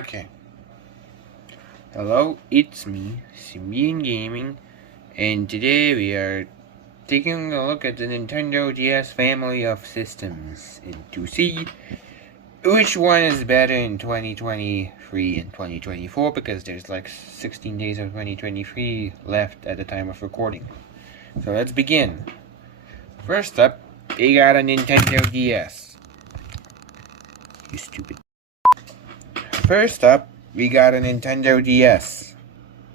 Okay. Hello, it's me, Symbian Gaming, and today we are taking a look at the Nintendo DS family of systems and to see which one is better in 2023 and 2024 because there's like 16 days of 2023 left at the time of recording. So let's begin. First up, we got a Nintendo DS. You stupid. First up, we got a Nintendo DS.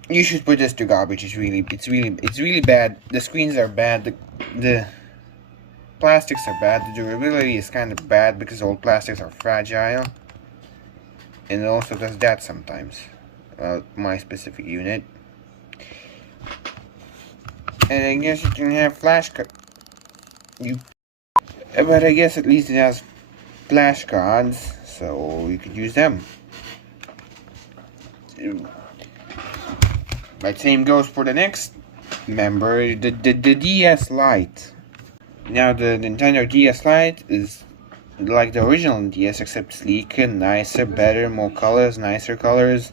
You should put this to garbage. It's really bad. The screens are bad. The plastics are bad. The durability is kind of bad because old plastics are fragile. And it also does that sometimes. My specific unit. And I guess you can have flash card. But I guess at least it has flash cards, so you could use them. But same goes for the next member, the DS Lite. Now the Nintendo DS Lite is like the original DS except sleeker, nicer, better, more colors, nicer colors,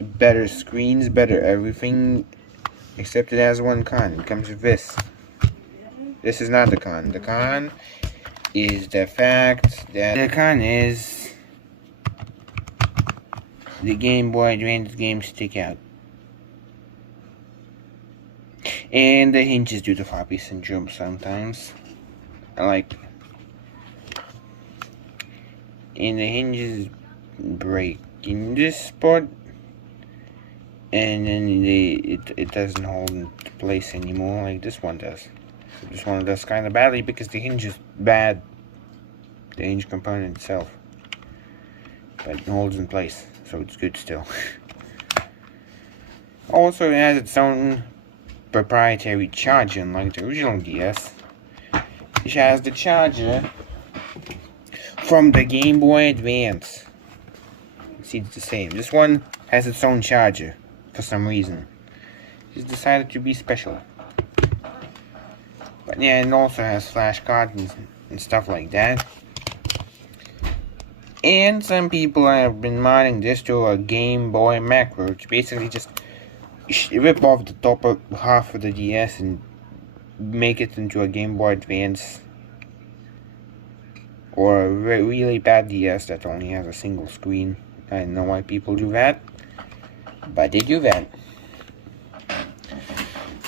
better screens, better everything, except it has one con. It comes with this. This is not the con. The con is the fact that the Game Boy Advance games stick out. And the hinges do the floppy syndrome sometimes. And the hinges break in this spot. And then it doesn't hold into place anymore like this one does. So this one does kind of badly because the hinge is bad. The hinge component itself. But it holds in place. So it's good still. Also, it has its own proprietary charger, unlike the original DS, which has the charger from the Game Boy Advance. See, it's the same. This one has its own charger for some reason. It's decided to be special. But yeah, it also has flash cards and stuff like that. And some people have been modding this to a Game Boy macro, which basically just rip off the top of half of the DS and make it into a Game Boy Advance. Or a really bad DS that only has a single screen. I don't know why people do that, but they do that.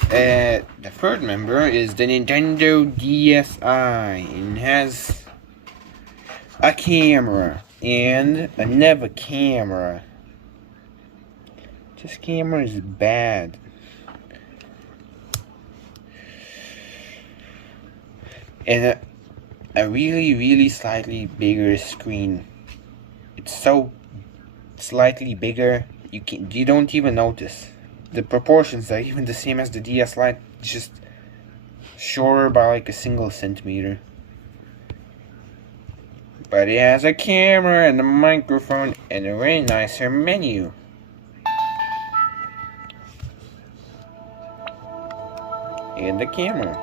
The third member is the Nintendo DSi, and has a camera and another camera. This camera is bad. And a really slightly bigger screen. It's so slightly bigger you don't even notice. The proportions are even the same as the DS Lite, just shorter by like a single centimeter. But it has a camera and a microphone and a very nicer menu. And the camera.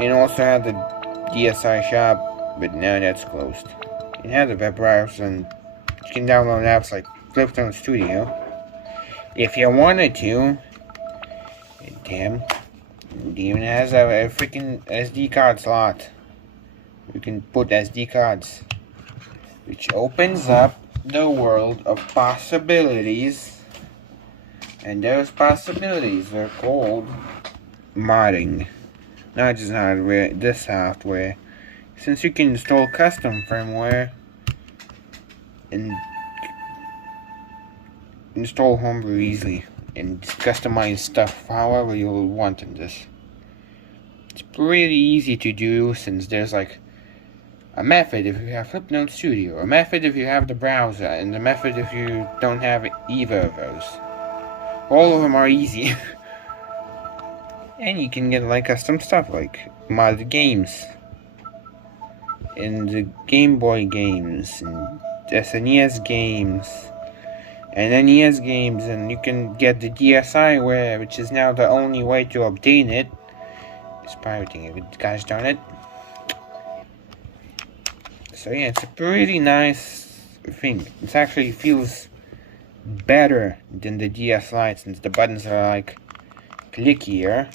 It also had the DSi shop, but now that's closed. It had a web browser and you can download apps like Flipstone Studio. If you wanted to. Damn. It even has a freaking SD card slot. You can put SD cards, which opens up the world of possibilities, and those possibilities are called modding. Not just hardware, this software, since you can install custom firmware and install homebrew easily and customize stuff however you'll want in this. It's pretty easy to do since there's like a method if you have Flipnote Studio, a method if you have the browser, and a method if you don't have either of those. All of them are easy. And you can get like custom stuff like modded games, and the Game Boy games, and SNES games, and NES games, and you can get the DSiWare, which is now the only way to obtain it. It's pirating it, gosh darn it. So yeah, it's a pretty nice thing. It actually feels better than the DS Lite since the buttons are like clickier.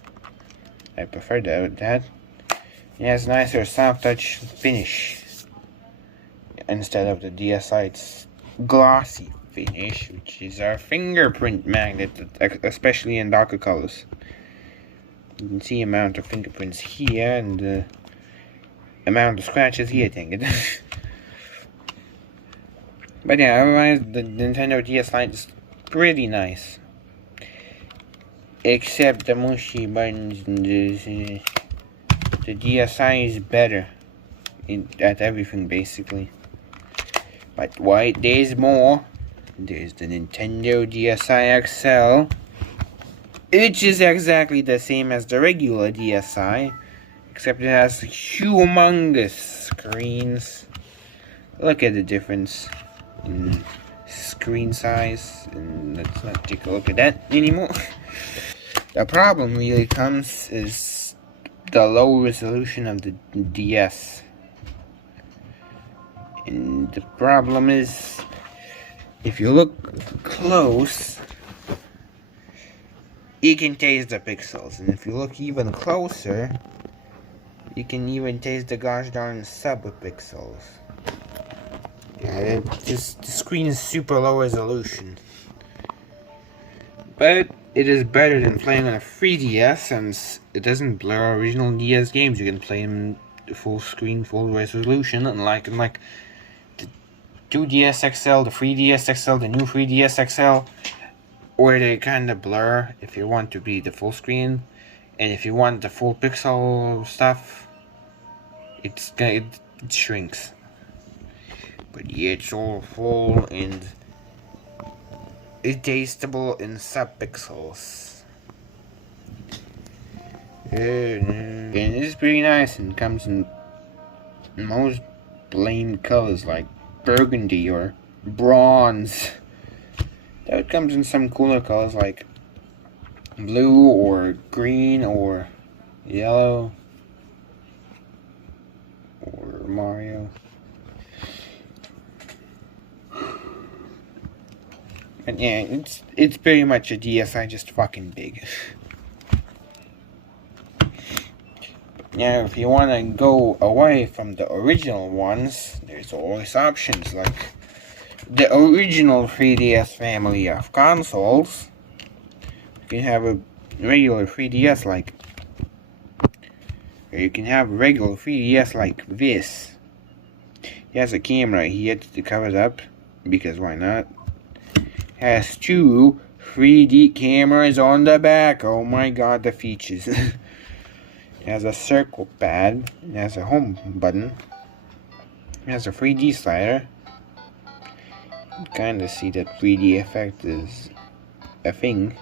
I prefer that. It has nicer soft touch finish instead of the DS Lite's glossy finish, which is our fingerprint magnet, especially in darker colors. You can see amount of fingerprints here and the amount of scratches here, dang it. But yeah, otherwise the Nintendo DS Lite is pretty nice. Except the mushy buttons and the DSi is better at everything basically. But wait, there's more. There's the Nintendo DSi XL, which is exactly the same as the regular DSi, except it has humongous screens. Look at the difference in screen size, and let's not take a look at that anymore. The problem really comes is the low resolution of the DS. And the problem is, if you look close, you can taste the pixels, and if you look even closer, you can even taste the gosh darn sub-pixels. Yeah, the screen is super low resolution. But it is better than playing on a 3DS, since it doesn't blur original DS games. You can play them full screen, full resolution, unlike the 2DS XL, the 3DS XL, the new 3DS XL, where they kind of blur if you want to be the full screen, and if you want the full pixel stuff, it shrinks. But yeah, it's all full and it's tastable in sub-pixels. And it's pretty nice, and comes in most plain colors like burgundy or bronze. Though it comes in some cooler colors like blue or green or yellow or Mario. And yeah, it's pretty much a DSi, just fucking big. Now, if you want to go away from the original ones, there's always options like the original 3DS family of consoles. You can have a regular 3DS like, or you can have a regular 3DS like this. He has a camera here to cover it up, because why not? Has two 3D cameras on the back. Oh my god, the features. It has a circle pad. It has a home button. It has a 3D slider. You kind of see that 3D effect is a thing.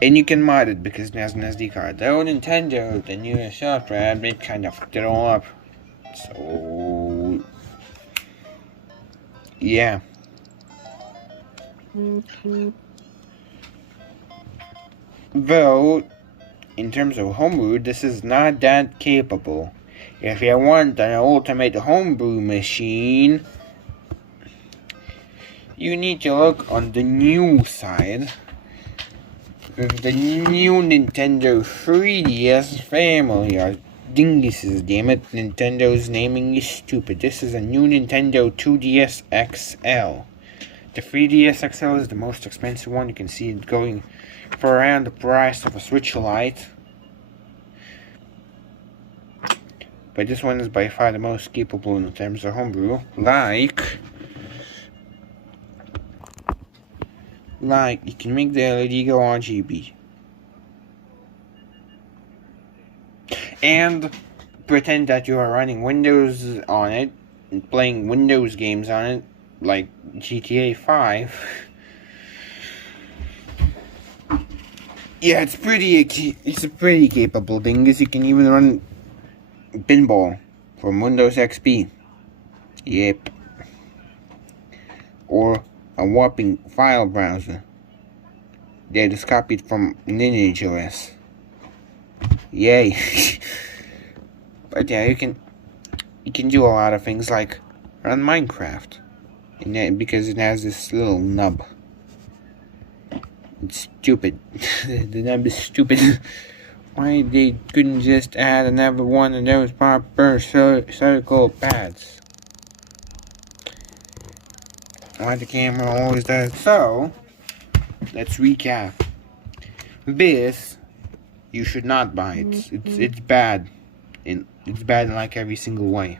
And you can mod it because it has an SD card. Though Nintendo, the new software, they kind of fucked it all up. So yeah. Though, in terms of homebrew, this is not that capable. If you want an ultimate homebrew machine, you need to look on the new side. With the new Nintendo 3DS family, or dinguses, damn it, Nintendo's naming is stupid. This is a new Nintendo 2DS XL. The 3DS XL is the most expensive one. You can see it going for around the price of a Switch Lite. But this one is by far the most capable in terms of homebrew. Like you can make the LED go RGB. And pretend that you are running Windows on it and playing Windows games on it, like GTA 5. Yeah, it's a pretty capable thing, because you can even run Pinball from Windows XP. Yep. Or a whopping file browser that is copied from Lineage OS. Yay. But yeah, you can do a lot of things like run Minecraft. Because it has this little nub. It's stupid. The nub is stupid. Why they couldn't just add another one of those proper circle pads? Why the camera always does so? Let's recap. This you should not buy. It's bad. It's bad in like every single way.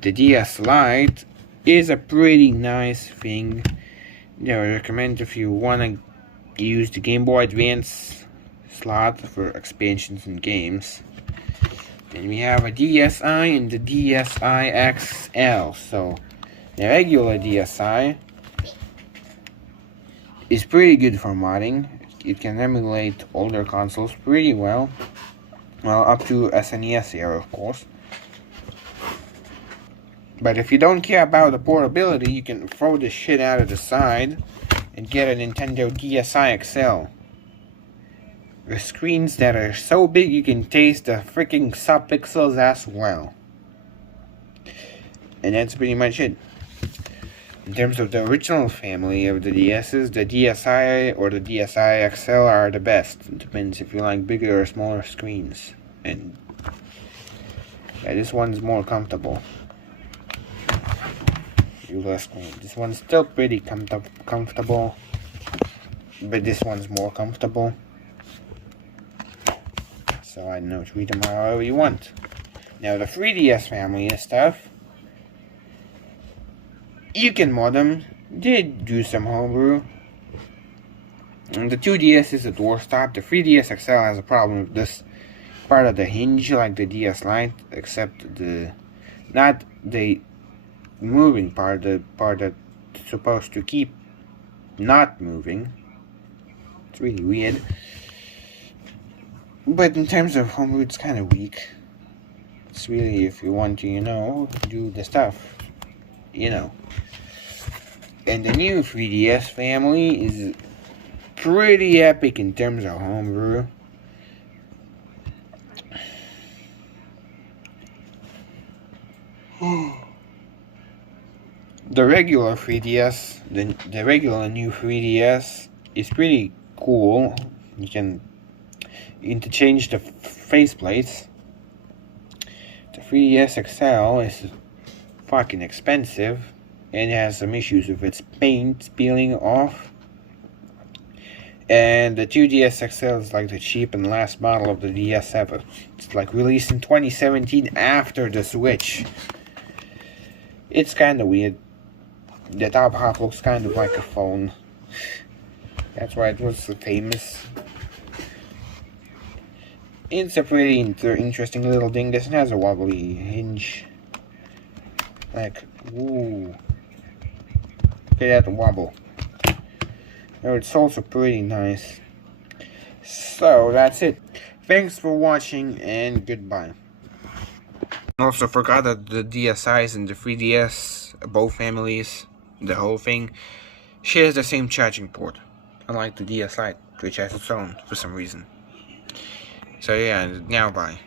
The DS Lite is a pretty nice thing. I recommend if you want to use the Game Boy Advance slot for expansions and games. Then we have a DSi and the DSi XL. So the regular DSi is pretty good for modding. It can emulate older consoles pretty well. Well, up to SNES era, of course. But if you don't care about the portability, you can throw this shit out of the side and get a Nintendo DSi XL. The screens that are so big you can taste the freaking subpixels as well. And that's pretty much it. In terms of the original family of the DSs, the DSi or the DSi XL are the best. It depends if you like bigger or smaller screens. And yeah, this one's more comfortable. This one's still pretty comfortable, but this one's more comfortable. So I know, treat them however you want. Now the 3DS family and stuff, you can mod them. Did do some homebrew. And the 2DS is a door stop. The 3DS XL has a problem with this part of the hinge like the DS Lite, except not the moving part, the part that's supposed to keep not moving. It's really weird. But in terms of homebrew, it's kind of weak. It's really if you want to, do the stuff, And the new 3DS family is pretty epic in terms of homebrew. The regular 3DS, the regular new 3DS is pretty cool. You can interchange the faceplates. The 3DS XL is fucking expensive and has some issues with its paint peeling off. And the 2DS XL is like the cheap and last model of the DS ever. It's like released in 2017 after the Switch. It's kind of weird. The top half looks kind of like a phone. That's why it was so famous. It's a pretty interesting little thing. This has a wobbly hinge. Like, ooh. Look at that wobble. Oh, it's also pretty nice. So, that's it. Thanks for watching, and goodbye. Also forgot that the DSi's and the 3DS, both families, the whole thing, shares the same charging port. Unlike the DS Lite, which has its own for some reason. So yeah, now bye.